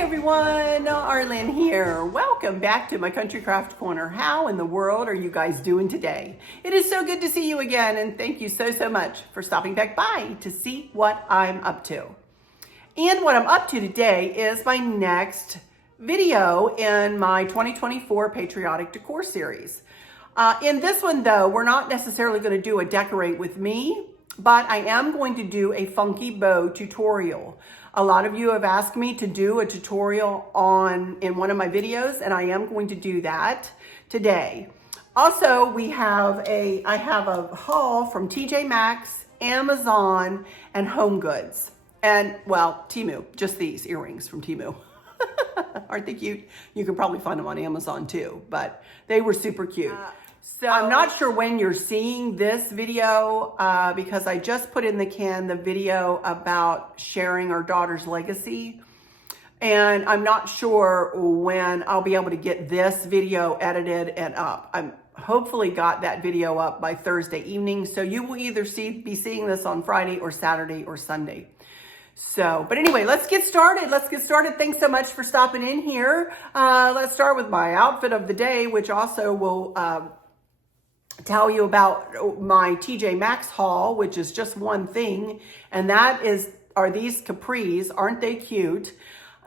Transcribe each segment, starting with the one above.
everyone, Arlynn here. Welcome back to my Country Craft Corner. How in the world are you guys doing today? It is so good to see you again, and thank you so much for stopping back by to see what I'm up to. And what I'm up to today is my next video in my 2024 Patriotic Decor series. In this one though, we're not necessarily going to do a decorate with me, but I am going to do a funky bow tutorial. A lot of you have asked me to do a tutorial in one of my videos, and I am going to do that today. Also, I have a haul from TJMaxx, Amazon, and HomeGoods. And, well, Temu, just these earrings from Temu. Aren't they cute? You can probably find them on Amazon too, but they were super cute. So I'm not sure when you're seeing this video because I just put in the can the video about sharing our daughter's legacy. And I'm not sure when I'll be able to get this video edited and up. I'm hopefully got that video up by Thursday evening. So you will either be seeing this on Friday or Saturday or Sunday. So, but anyway, let's get started. Thanks so much for stopping in here. Let's start with my outfit of the day, which also will tell you about my TJMaxx haul, which is just one thing, and that are these capris. Aren't they cute?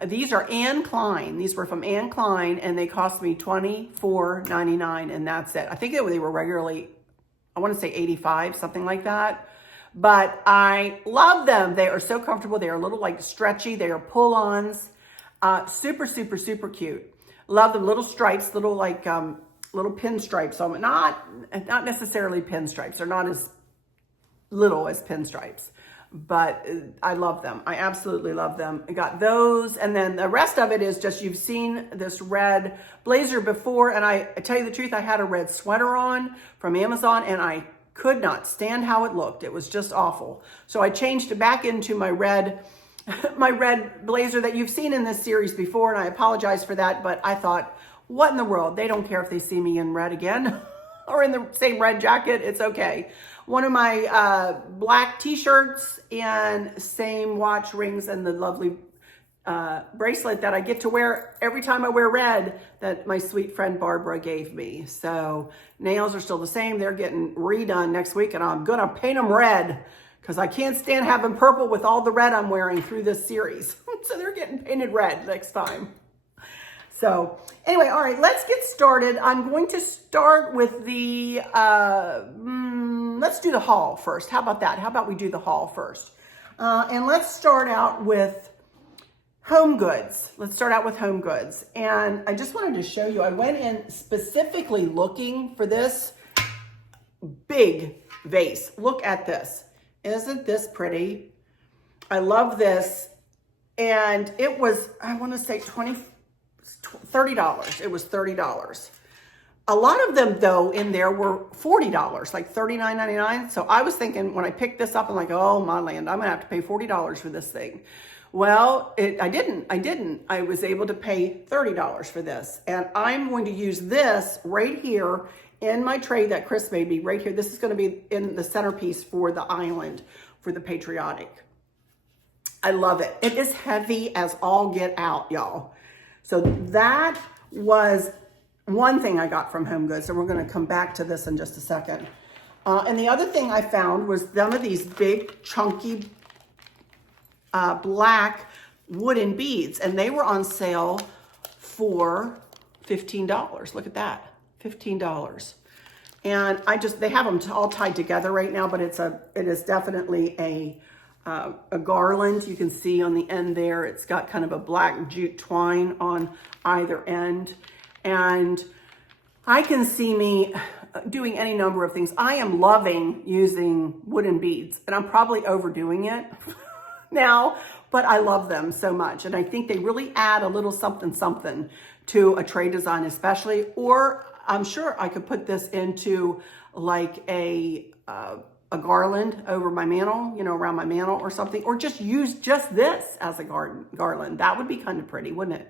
These are Anne Klein. These were from Anne Klein, and they cost me $24.99, and that's it. I think they were regularly, I want to say $85, something like that. But I love them. They are so comfortable. They are a little like stretchy. They are pull-ons. Super cute. Love them. Little stripes, little like little pinstripes on it. Not necessarily pinstripes. They're not as little as pinstripes, but I love them. I absolutely love them. I got those, and then the rest of it is just, you've seen this red blazer before, and I tell you the truth, I had a red sweater on from Amazon, and I could not stand how it looked. It was just awful. So I changed it back into my red blazer that you've seen in this series before, and I apologize for that, but I thought, what in the world? They don't care if they see me in red again or in the same red jacket. It's okay. One of my black t-shirts and same watch, rings, and the lovely bracelet that I get to wear every time I wear red that my sweet friend Barbara gave me. So nails are still the same. They're getting redone next week, and I'm gonna paint them red because I can't stand having purple with all the red I'm wearing through this series. So they're getting painted red next time. So anyway, all right, let's get started. I'm going to start with the, let's do the haul first. How about that? How about we do the haul first? And let's start out with HomeGoods. And I just wanted to show you, I went in specifically looking for this big vase. Look at this. Isn't this pretty? I love this. And it was, I want to say $30. It was $30. A lot of them though in there were $40, like $39.99. So I was thinking when I picked this up, I'm like, oh my land, I'm gonna have to pay $40 for this thing. Well, I didn't. I was able to pay $30 for this. And I'm going to use this right here in my tray that Chris made me right here. This is gonna be in the centerpiece for the island for the Patriotic. I love it. It is heavy as all get out, y'all. So that was one thing I got from HomeGoods, and we're going to come back to this in just a second. And the other thing I found was some of these big, chunky, black wooden beads, and they were on sale for $15. Look at that, $15. And they have them all tied together right now, but it is definitely a garland. You can see on the end there, it's got kind of a black jute twine on either end. And I can see me doing any number of things. I am loving using wooden beads, and I'm probably overdoing it now, but I love them so much. And I think they really add a little something to a tray design especially, or I'm sure I could put this into like a garland over my mantle, around my mantle or something, or just use just this as a garland. That would be kind of pretty, wouldn't it?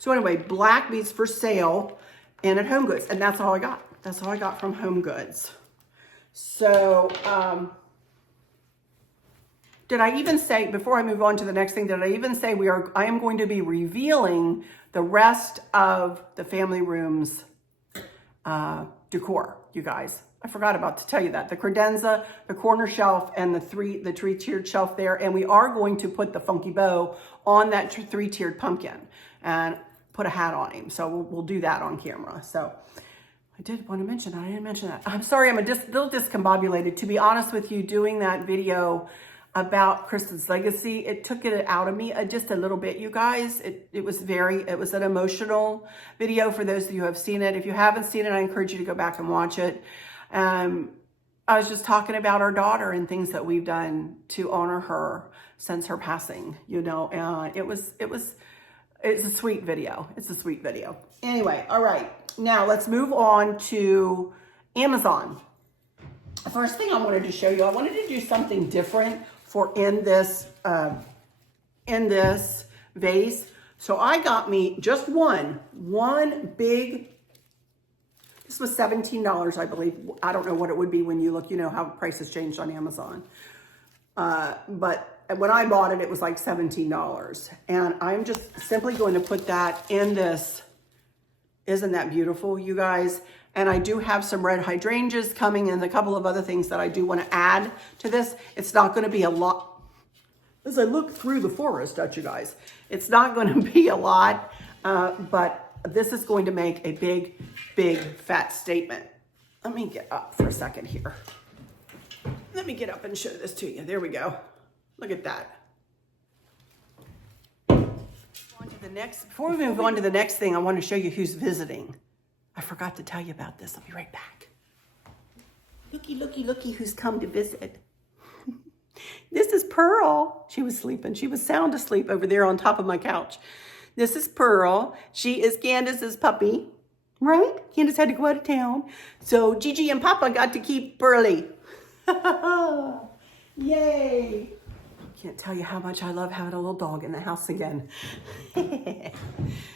So anyway, black beads for sale and at HomeGoods, and that's all I got. That's all I got from HomeGoods. So did I even say, before I move on to the next thing, did I even say I am going to be revealing the rest of the family room's decor, you guys. I forgot about to tell you that. The credenza, the corner shelf, and the three-tiered shelf there. And we are going to put the funky bow on that three-tiered pumpkin and put a hat on him. So we'll do that on camera. So I did want to mention that. I didn't mention that. I'm sorry, I'm a little discombobulated. To be honest with you, doing that video about Kristen's legacy, it took it out of me just a little bit, you guys. It was an emotional video for those of you who have seen it. If you haven't seen it, I encourage you to go back and watch it. I was just talking about our daughter and things that we've done to honor her since her passing, you know. It's a sweet video. It's a sweet video. Anyway, all right. Now let's move on to Amazon. The first thing I wanted to show you, I wanted to do something different for in this vase. So I got me just one big. This was $17, I believe. I don't know what it would be when you look, you know how prices changed on Amazon. But when I bought it, it was like $17. And I'm just simply going to put that in this. Isn't that beautiful, you guys? And I do have some red hydrangeas coming and a couple of other things that I do want to add to this. It's not going to be a lot. As I look through the forest at you guys, it's not going to be a lot, but this is going to make a big, big, fat statement. Let me get up for a second here. Let me get up and show this to you. There we go. Look at that. Before we move on to the next thing, I want to show you who's visiting. I forgot to tell you about this. I'll be right back. Looky, looky, looky who's come to visit. This is Pearl. She was sleeping. She was sound asleep over there on top of my couch. This is Pearl. She is Candace's puppy, right? Candace had to go out of town. So Gigi and Papa got to keep Pearly. Yay. Can't tell you how much I love having a little dog in the house again.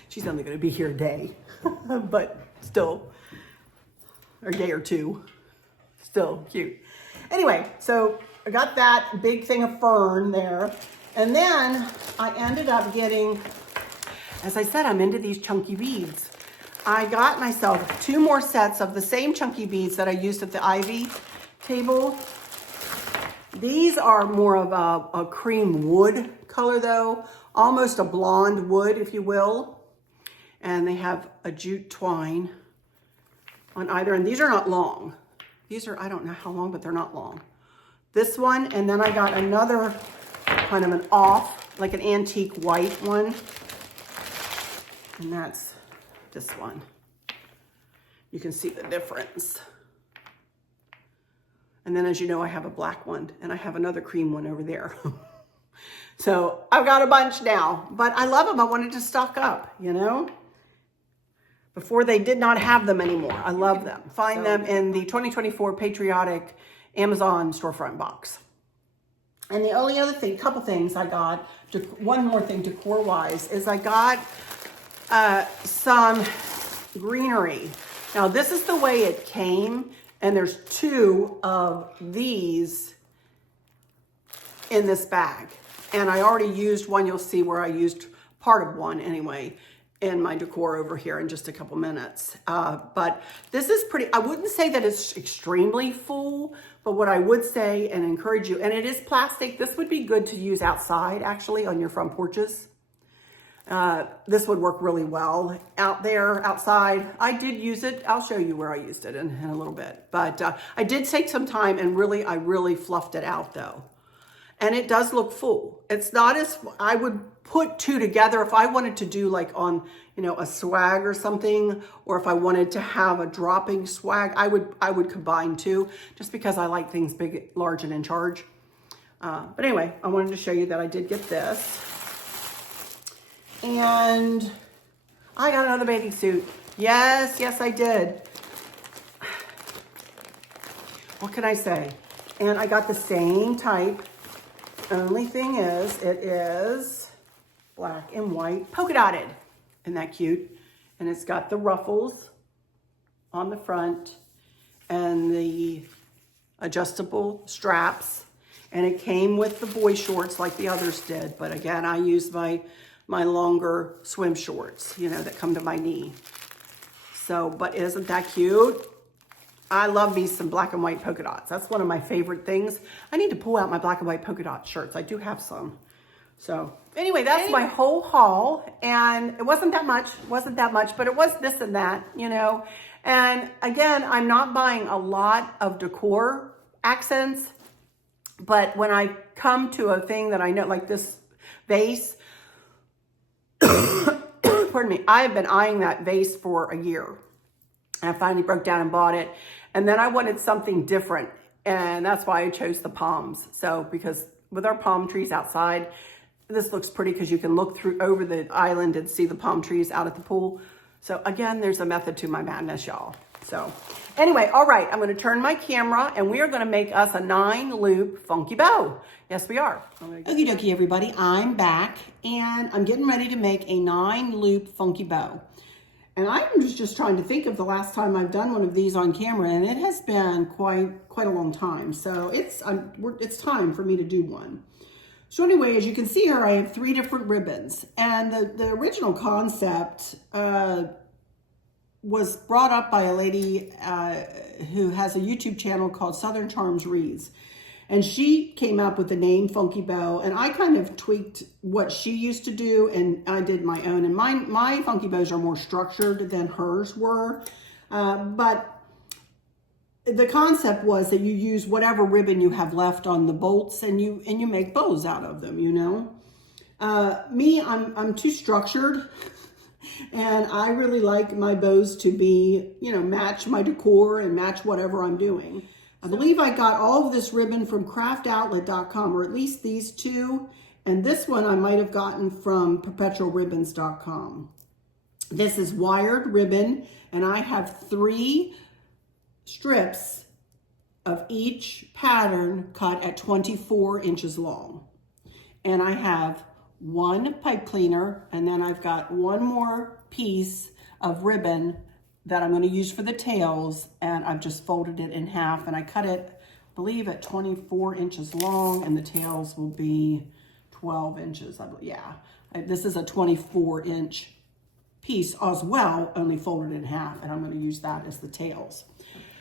She's only going to be here a day, but still, or a day or two, still cute. Anyway, so I got that big thing of fern there. And then I ended up getting, as I said, I'm into these chunky beads. I got myself 2 more sets of the same chunky beads that I used at the Ivy table. These are more of a cream wood color though, almost a blonde wood, if you will. And they have a jute twine on either, and these are not long. These are, I don't know how long, but they're not long. This one, and then I got another kind of an off, like an antique white one. And that's this one. You can see the difference. And then as you know, I have a black one and I have another cream one over there. So I've got a bunch now, but I love them. I wanted to stock up, you know, before they did not have them anymore. I love them. Find them in the 2024 Patriotic Amazon storefront box. And the only other thing, couple things I got, one more thing decor-wise, is I got some greenery. Now this is the way it came. And there's 2 of these in this bag. And I already used one. You'll see where I used part of one anyway in my decor over here in just a couple minutes. But this is pretty, I wouldn't say that it's extremely full, but what I would say and encourage you, and it is plastic. This would be good to use outside actually on your front porches. This would work really well out there, outside. I did use it. I'll show you where I used it in a little bit. But I did take some time and I really fluffed it out though. And it does look full. It's not as, I would put 2 together if I wanted to do like on, you know, a swag or something, or if I wanted to have a dropping swag, I would combine 2 just because I like things big, large, and in charge. But anyway, I wanted to show you that I did get this. And I got another bathing suit. Yes, yes, I did. What can I say? And I got the same type. Only thing is, it is black and white, polka dotted. Isn't that cute? And it's got the ruffles on the front and the adjustable straps. And it came with the boy shorts like the others did. But again, I used my longer swim shorts, you know, that come to my knee. So, but isn't that cute? I love me some black and white polka dots. That's one of my favorite things. I need to pull out my black and white polka dot shirts. I do have some. So anyway, that's my whole haul. And it wasn't that much, but it was this and that, you know. And again, I'm not buying a lot of decor accents, but when I come to a thing that I know, like this vase, pardon me, I have been eyeing that vase for a year. And I finally broke down and bought it. And then I wanted something different. And that's why I chose the palms. So, because with our palm trees outside, this looks pretty because you can look through over the island and see the palm trees out at the pool. So again, there's a method to my madness, y'all. So anyway, all right, I'm gonna turn my camera and we are gonna make us a 9-loop funky bow. Yes, we are. Okie dokie, everybody, I'm back and I'm getting ready to make a 9-loop funky bow. And I'm just trying to think of the last time I've done one of these on camera, and it has been quite a long time. So it's time for me to do one. So anyway, as you can see here, I have 3 different ribbons, and the original concept was brought up by a lady who has a YouTube channel called Southern Charms Reads. And she came up with the name Funky Bow, and I kind of tweaked what she used to do, and I did my own. And my funky bows are more structured than hers were. But the concept was that you use whatever ribbon you have left on the bolts, and you make bows out of them, you know. Me, I'm too structured, and I really like my bows to be, you know, match my decor and match whatever I'm doing. I believe I got all of this ribbon from craftoutlet.com, or at least these 2. And this one I might have gotten from perpetualribbons.com. This is wired ribbon, and I have 3 strips of each pattern cut at 24 inches long. And I have 1 pipe cleaner, and then I've got 1 more piece of ribbon that I'm going to use for the tails, and I've just folded it in half, and I cut it, I believe, at 24 inches long, and the tails will be 12 inches. This is a 24-inch piece as well, only folded in half, and I'm going to use that as the tails.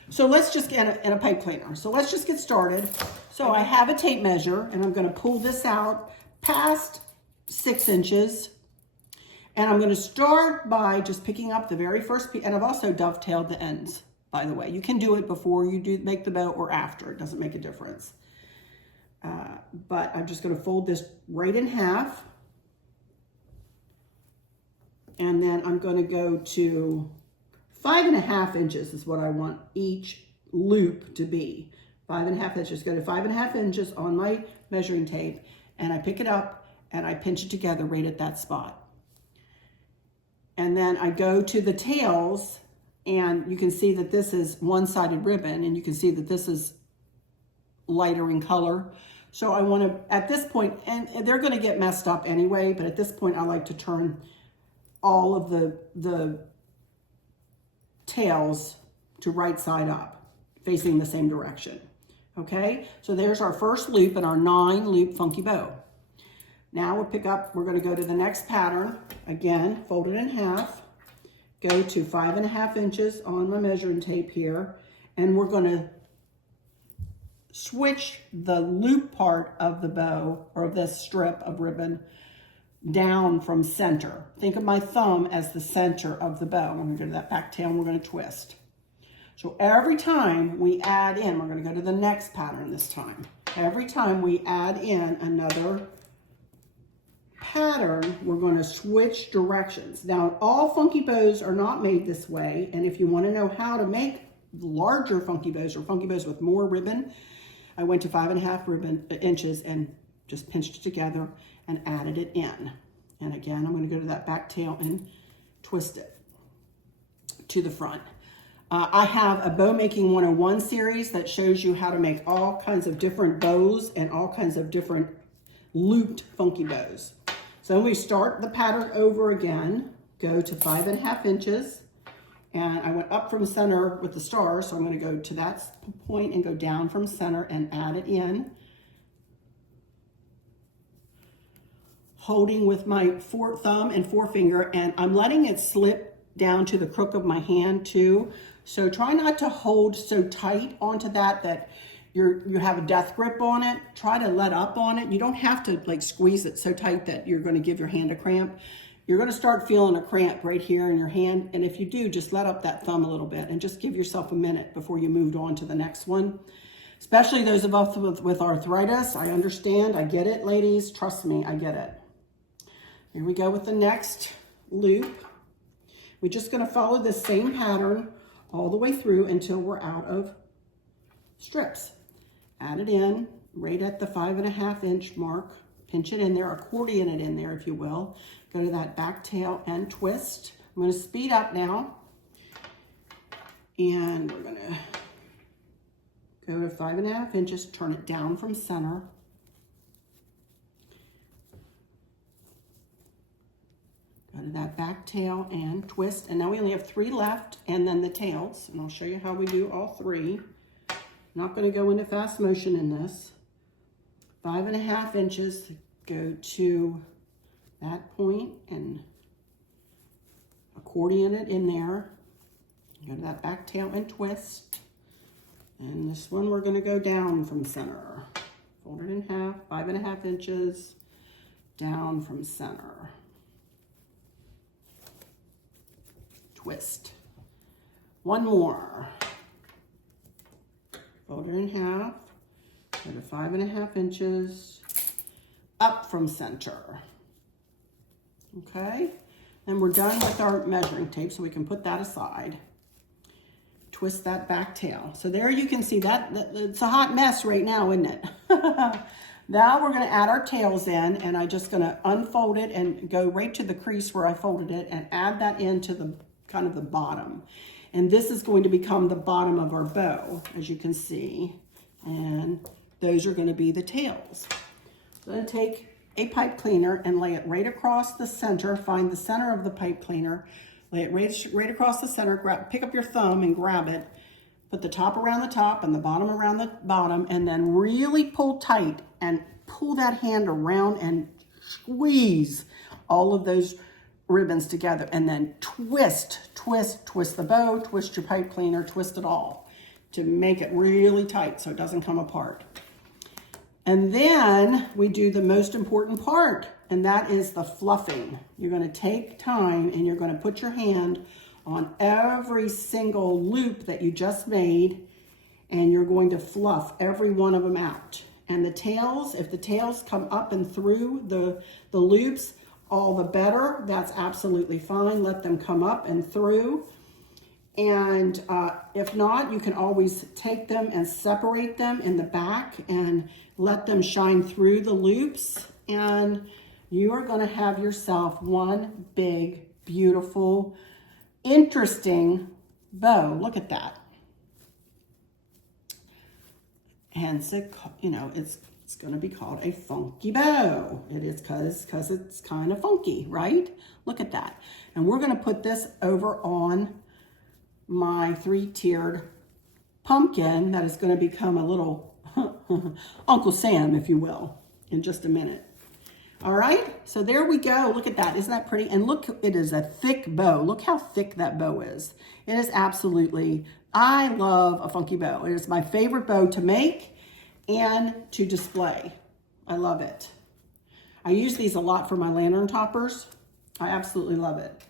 So let's just get in a pipe cleaner. So let's just get started. So I have a tape measure, and I'm going to pull this out past 6 inches. And I'm going to start by just picking up the very first piece. And I've also dovetailed the ends, by the way. You can do it before you make the bow or after. It doesn't make a difference. But I'm just going to fold this right in half. And then I'm going to go to 5.5 inches is what I want each loop to be. 5.5 inches. Go to 5.5 inches on my measuring tape. And I pick it up and I pinch it together right at that spot. And then I go to the tails, and you can see that this is one-sided ribbon, and you can see that this is lighter in color. So I want to, at this point, and they're going to get messed up anyway, but at this point I like to turn all of the tails to right side up, facing the same direction. Okay, so there's our first loop in our 9-loop funky bow. Now we're going to go to the next pattern. Again, fold it in half. Go to 5.5 inches on my measuring tape here. And we're going to switch the loop part of the bow, or of this strip of ribbon, down from center. Think of my thumb as the center of the bow. We're going to go to that back tail and we're going to twist. So every time we add in, we're going to go to the next pattern this time. Every time we add in another pattern, we're going to switch directions. Now, all funky bows are not made this way, and if you want to know how to make larger funky bows, or funky bows with more ribbon, I went to 5.5 inches and just pinched it together and added it in. And again, I'm going to go to that back tail and twist it to the front. I have a Bow Making 101 series that shows you how to make all kinds of different bows and all kinds of different looped funky bows. So we start the pattern over again, go to 5.5 inches, and I went up from center with the stars, so I'm going to go to that point and go down from center and add it in holding with my thumb and forefinger, and I'm letting it slip down to the crook of my hand too. So try not to hold so tight onto that you have a death grip on it. Try to let up on it. You don't have to like squeeze it so tight that you're going to give your hand a cramp. You're going to start feeling a cramp right here in your hand. And if you do, just let up that thumb a little bit and just give yourself a minute before you move on to the next one. Especially those of us with arthritis. I understand. I get it, ladies. Trust me, I get it. Here we go with the next loop. We're just going to follow this same pattern all the way through until we're out of strips. Add it in right at the 5.5 inch mark. Pinch it in there, accordion it in there if you will. Go to that back tail and twist. I'm going to speed up now. And we're going to go to 5.5 inches, turn it down from center. Go to that back tail and twist. And now we only have 3 left, and then the tails. And I'll show you how we do all 3. Not going to go into fast motion in this. 5.5 inches, go to that point and accordion it in there. Go to that back tail and twist. And this one we're going to go down from center. Fold it in half, 5.5 inches, down from center. Twist. One more. Fold it in half, go to 5.5 inches, up from center. Okay, then we're done with our measuring tape, so we can put that aside. Twist that back tail. So there you can see that it's a hot mess right now, isn't it? Now we're going to add our tails in, and I'm just going to unfold it and go right to the crease where I folded it and add that into the kind of the bottom. And this is going to become the bottom of our bow, as you can see. And those are going to be the tails. So I'm going to take a pipe cleaner and lay it right across the center. Find the center of the pipe cleaner. Lay it right across the center. Pick up your thumb and grab it. Put the top around the top and the bottom around the bottom. And then really pull tight and pull that hand around and squeeze all of those ribbons together, and then twist the bow, twist your pipe cleaner, twist it all to make it really tight so it doesn't come apart. And then we do the most important part, and that is the fluffing. You're going to take time and you're going to put your hand on every single loop that you just made, and you're going to fluff every one of them out. And the tails, if the tails come up and through the loops, all the better. That's absolutely fine. Let them come up and through. And if not, you can always take them and separate them in the back and let them shine through the loops. And you are going to have yourself one big, beautiful, interesting bow. Look at that. Hence, it's going to be called a funky bow. It is because it's kind of funky, right? Look at that. And we're going to put this over on my 3-tiered pumpkin that is going to become a little Uncle Sam, if you will, in just a minute. All right, so there we go. Look at that. Isn't that pretty? And look, it is a thick bow. Look how thick that bow is. It is absolutely, I love a funky bow. It is my favorite bow to make and to display. I love it. I use these a lot for my lantern toppers. I absolutely love it.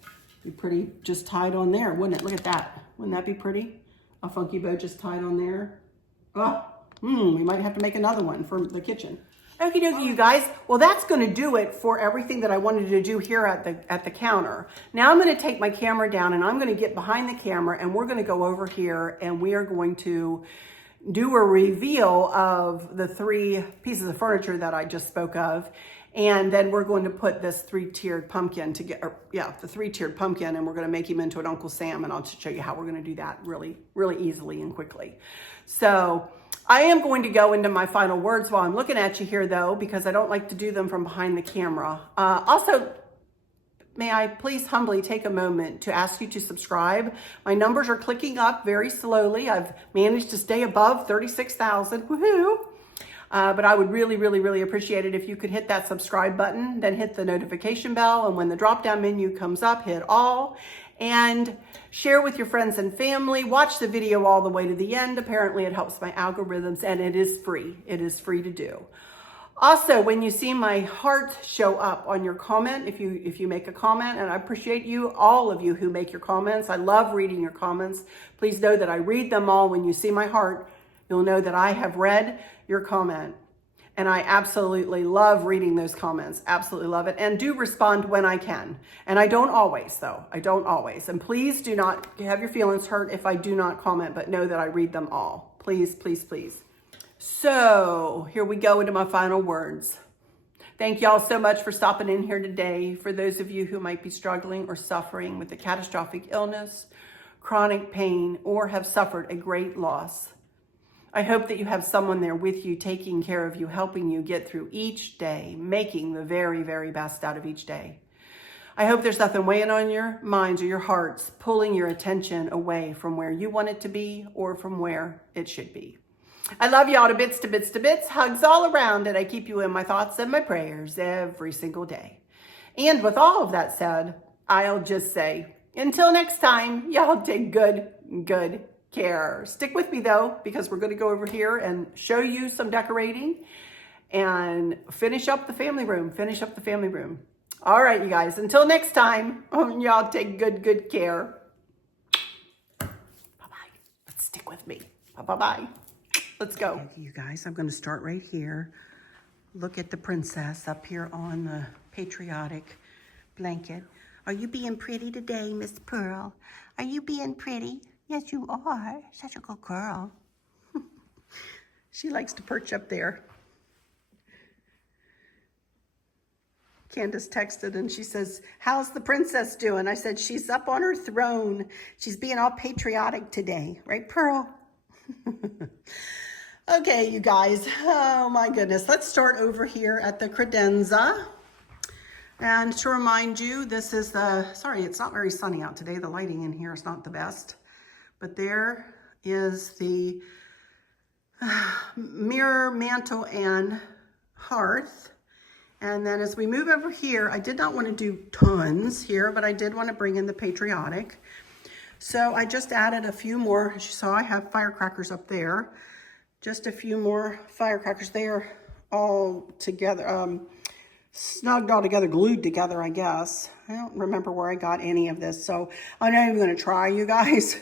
Be pretty just tied on there, wouldn't it? Look at that. Wouldn't that be pretty? A funky bow just tied on there. Oh, we might have to make another one for the kitchen. Okie dokie, you guys. Well, that's going to do it for everything that I wanted to do here at the counter. Now I'm going to take my camera down and I'm going to get behind the camera and we're going to go over here and we are going to do a reveal of the 3 pieces of furniture that I just spoke of. And then we're going to put this 3-tiered pumpkin together. Yeah, the 3-tiered pumpkin, and we're going to make him into an Uncle Sam. And I'll show you how we're going to do that really, really easily and quickly. So I am going to go into my final words while I'm looking at you here, though, because I don't like to do them from behind the camera. Also, may I please humbly take a moment to ask you to subscribe. My numbers are clicking up very slowly. I've managed to stay above 36,000. Woohoo! But I would really, really, really appreciate it if you could hit that subscribe button, then hit the notification bell, and when the drop-down menu comes up, hit all, and share with your friends and family. Watch the video all the way to the end. Apparently it helps my algorithms, and it is free. It is free to do. Also, when you see my heart show up on your comment, if you make a comment, and I appreciate you, all of you who make your comments. I love reading your comments. Please know that I read them all. When you see my heart, you'll know that I have read your comment. And I absolutely love reading those comments. Absolutely love it. And do respond when I can. And I don't always, though. I don't always. And please do not have your feelings hurt if I do not comment, but know that I read them all. Please, please, please. So here we go into my final words. Thank y'all so much for stopping in here today. For those of you who might be struggling or suffering with a catastrophic illness, chronic pain, or have suffered a great loss, I hope that you have someone there with you, taking care of you, helping you get through each day, making the very, very best out of each day. I hope there's nothing weighing on your minds or your hearts, pulling your attention away from where you want it to be or from where it should be. I love y'all to bits, to bits, to bits. Hugs all around, and I keep you in my thoughts and my prayers every single day. And with all of that said, I'll just say, until next time, y'all take good care. Stick with me though, because we're going to go over here and show you some decorating and finish up the family room. All right, you guys, until next time, y'all take good care. Bye-bye. Let's stick with me. Bye-bye. Let's go. Okay, you guys, I'm going to start right here. Look at the princess up here on the Patriotic blanket. Are you being pretty today, Miss Pearl? Are you being pretty? Yes, you are. Such a good girl. She likes to perch up there. Candace texted and she says, how's the princess doing? I said, she's up on her throne. She's being all patriotic today. Right, Pearl? Okay, you guys. Oh, my goodness. Let's start over here at the credenza. And to remind you, this is the, sorry, it's not very sunny out today. The lighting in here is not the best. But there is the mirror, mantle, and hearth. And then as we move over here, I did not want to do tons here, but I did want to bring in the Patriotic. So I just added a few more. As you saw, I have firecrackers up there. Just a few more firecrackers there, all together, snugged all together, glued together, I guess. I don't remember where I got any of this, so I'm not even going to try, you guys.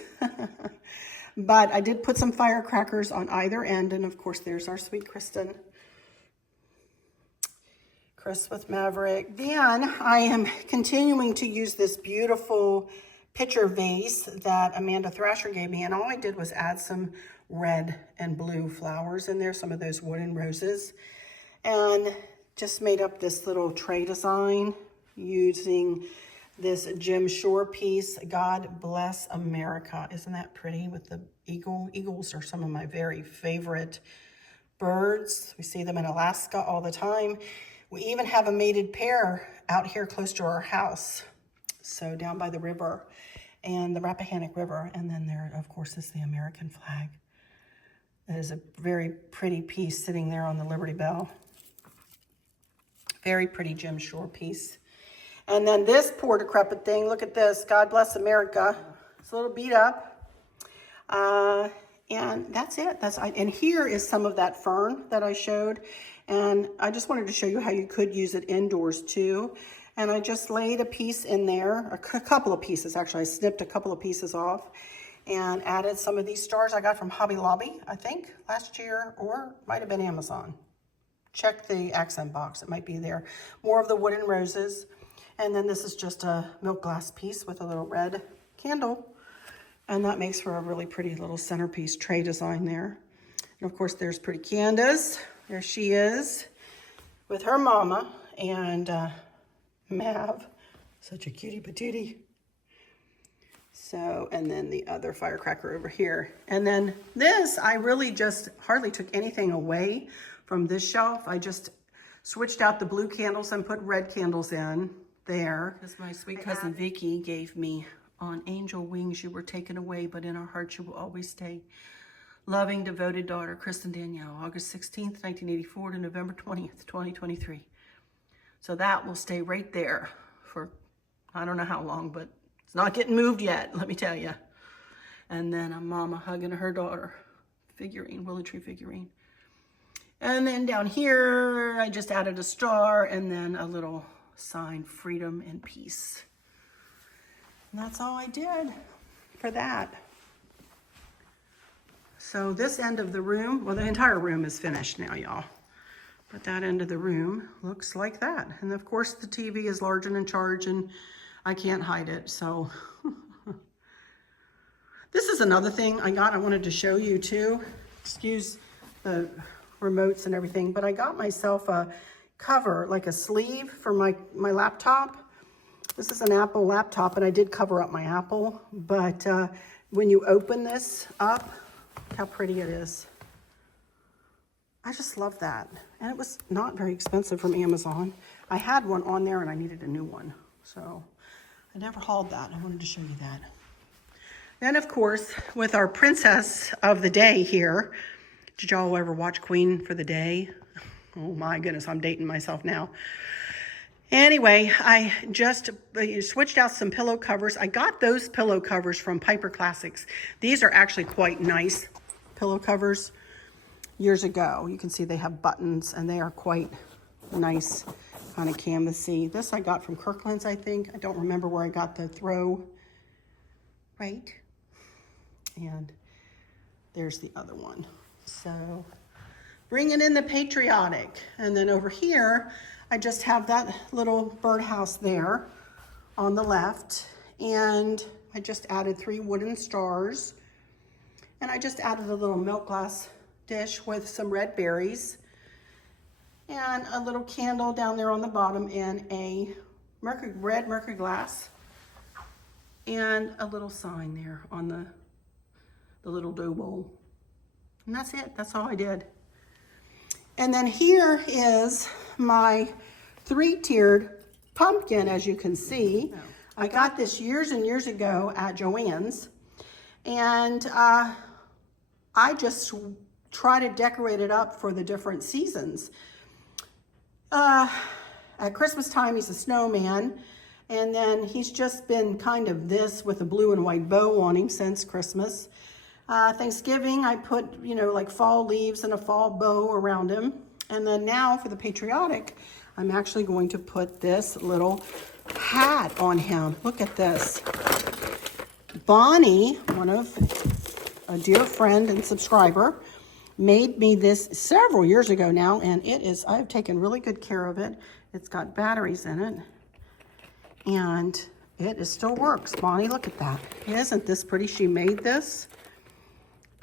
But I did put some firecrackers on either end, and of course there's our sweet Kristen. Chris with Maverick. Then I am continuing to use this beautiful picture vase that Amanda Thrasher gave me, and all I did was add some red and blue flowers in there, some of those wooden roses, and just made up this little tray design using this Jim Shore piece, God Bless America. Isn't that pretty with the eagle? Eagles are some of my very favorite birds. We see them in Alaska all the time. We even have a mated pair out here close to our house. So down by the river and the Rappahannock River. And then there, of course, is the American flag. It is a very pretty piece sitting there on the Liberty Bell. Very pretty Jim Shore piece. And then this poor decrepit thing, look at this, God Bless America. It's a little beat up. And that's it. And here is some of that fern that I showed. And I just wanted to show you how you could use it indoors too. And I just laid a piece in there, a couple of pieces actually. I snipped a couple of pieces off and added some of these stars I got from Hobby Lobby, I think, last year, or might have been Amazon. Check the accent box, it might be there. More of the wooden roses. And then this is just a milk glass piece with a little red candle. And that makes for a really pretty little centerpiece tray design there. And of course, there's pretty Candace. There she is with her mama and Mav. Such a cutie patootie. So, and then the other firecracker over here. And then this, I really just hardly took anything away from this shelf. I just switched out the blue candles and put red candles in there. Because my sweet cousin Vicky gave me, on angel wings you were taken away, but in our hearts you will always stay. loving, devoted daughter, Kristen Danielle, August 16th, 1984 to November 20th, 2023. So that will stay right there for, I don't know how long, but it's not getting moved yet, let me tell you. And then a mama hugging her daughter figurine, willow tree figurine. And then down here, I just added a star and then a little sign, freedom and peace. And that's all I did for that. So this end of the room, well, the entire room is finished now, y'all. But that end of the room looks like that. And of course, the TV is large and in charge, and I can't hide it, so. This is another thing I got, I wanted to show you too. Excuse the remotes and everything, but I got myself a cover, like a sleeve for my laptop. This is an Apple laptop, and I did cover up my Apple, but when you open this up, look how pretty it is. I just love that. And it was not very expensive from Amazon. I had one on there and I needed a new one. So I never hauled that. I wanted to show you that. Then of course, with our princess of the day here, did y'all ever watch Queen for the Day? Oh my goodness, I'm dating myself now. Anyway, I just switched out some pillow covers. I got those pillow covers from Piper Classics. These are actually quite nice pillow covers. Years ago, you can see they have buttons and they are quite nice, kind of canvasy. This I got from Kirkland's, I think. I don't remember where I got the throw, right? And there's the other one. So bringing in the Patriotic. And then over here, I just have that little birdhouse there on the left. And I just added 3 wooden stars. And I just added a little milk glass dish with some red berries. And a little candle down there on the bottom in a red mercury glass. And a little sign there on the little dough bowl. And that's it, that's all I did. And then here is my 3-tiered pumpkin, as you can see. I got this years and years ago at Joann's. And I just try to decorate it up for the different seasons. At Christmas time, he's a snowman. And then he's just been kind of this with a blue and white bow on him since Christmas. Thanksgiving, I put, like fall leaves and a fall bow around him. And then now for the Patriotic, I'm actually going to put this little hat on him. Look at this. Bonnie, a dear friend and subscriber, made me this several years ago now, and I've taken really good care of it. It's got batteries in it, and it still works. Bonnie, look at that. Isn't this pretty? She made this.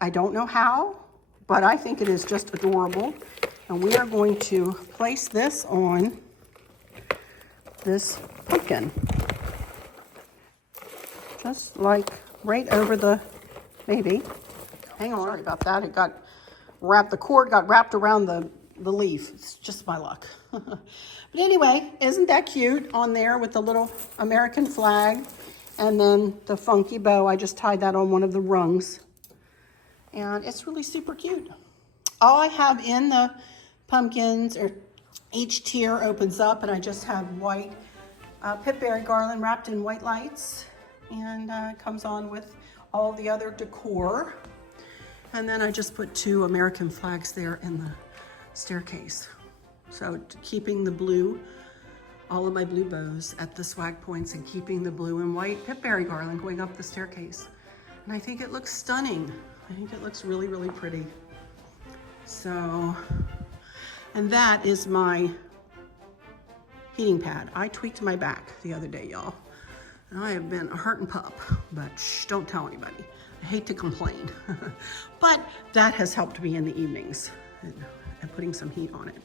I don't know how, but I think it is just adorable. And we are going to place this on this pumpkin. Just like right over the baby. Hang on, sorry about that. It got wrapped, the cord got wrapped around the leaf. It's just my luck. But anyway, isn't that cute on there with the little American flag? And then the funky bow, I just tied that on one of the rungs. And it's really super cute. All I have in the pumpkins, or each tier opens up, and I just have white pipberry garland wrapped in white lights. And it comes on with all the other decor. And then I just put 2 American flags there in the staircase. So keeping the blue, all of my blue bows at the swag points, and keeping the blue and white pipberry garland going up the staircase. And I think it looks stunning. I think it looks really, really pretty. So, and that is my heating pad. I tweaked my back the other day, y'all. And I have been a hurtin' pup, but shh, don't tell anybody. I hate to complain, but that has helped me in the evenings and putting some heat on it.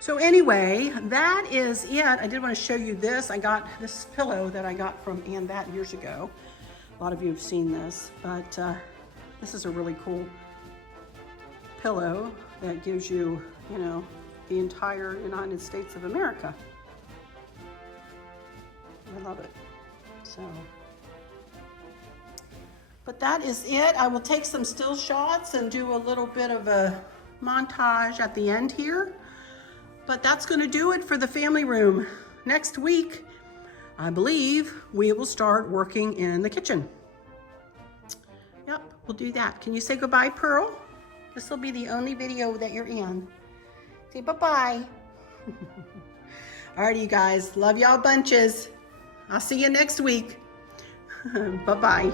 So anyway, that is it. I did want to show you this. I got this pillow that I got from Ann That years ago. A lot of you have seen this, but this is a really cool pillow that gives you, the entire United States of America. I love it. So But that is it. I will take some still shots and do a little bit of a montage at the end here. But that's going to do it for the family room. Next week, I believe we will start working in the kitchen. Yep, we'll do that. Can you say goodbye, Pearl? This will be the only video that you're in. Say bye-bye. Alrighty, you guys. Love y'all bunches. I'll see you next week. Bye-bye.